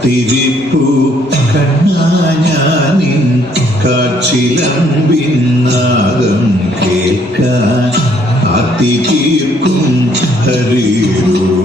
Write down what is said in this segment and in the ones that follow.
കാത്തിരിപ്പു കണ്ണാ കാച്ചിലമ്പിന്നാദം കേൾക്കാൻ കാത്തിരിക്കും ഹരിയോ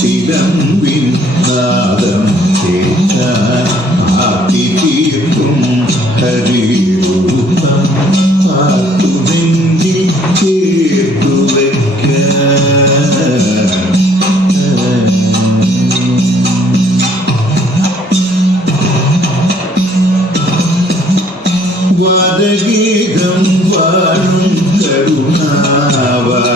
ചിലമ്പിൻ നാദം കേട്ടാൽ ആത്തി തീർക്കും ഹരിയൂപം പാത്തുമെങ്കിൽ ചേർത്തു വെക്ക വാദഗീതം വാഴ ముందడున్నావా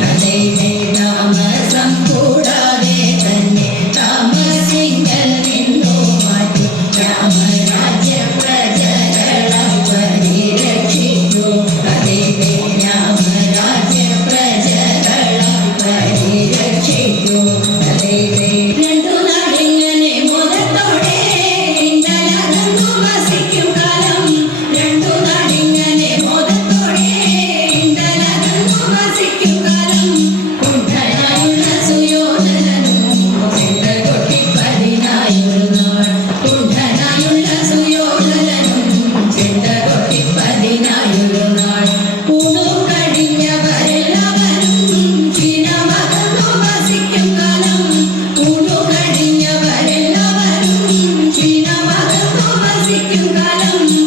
Jai Jai Ram Thank you.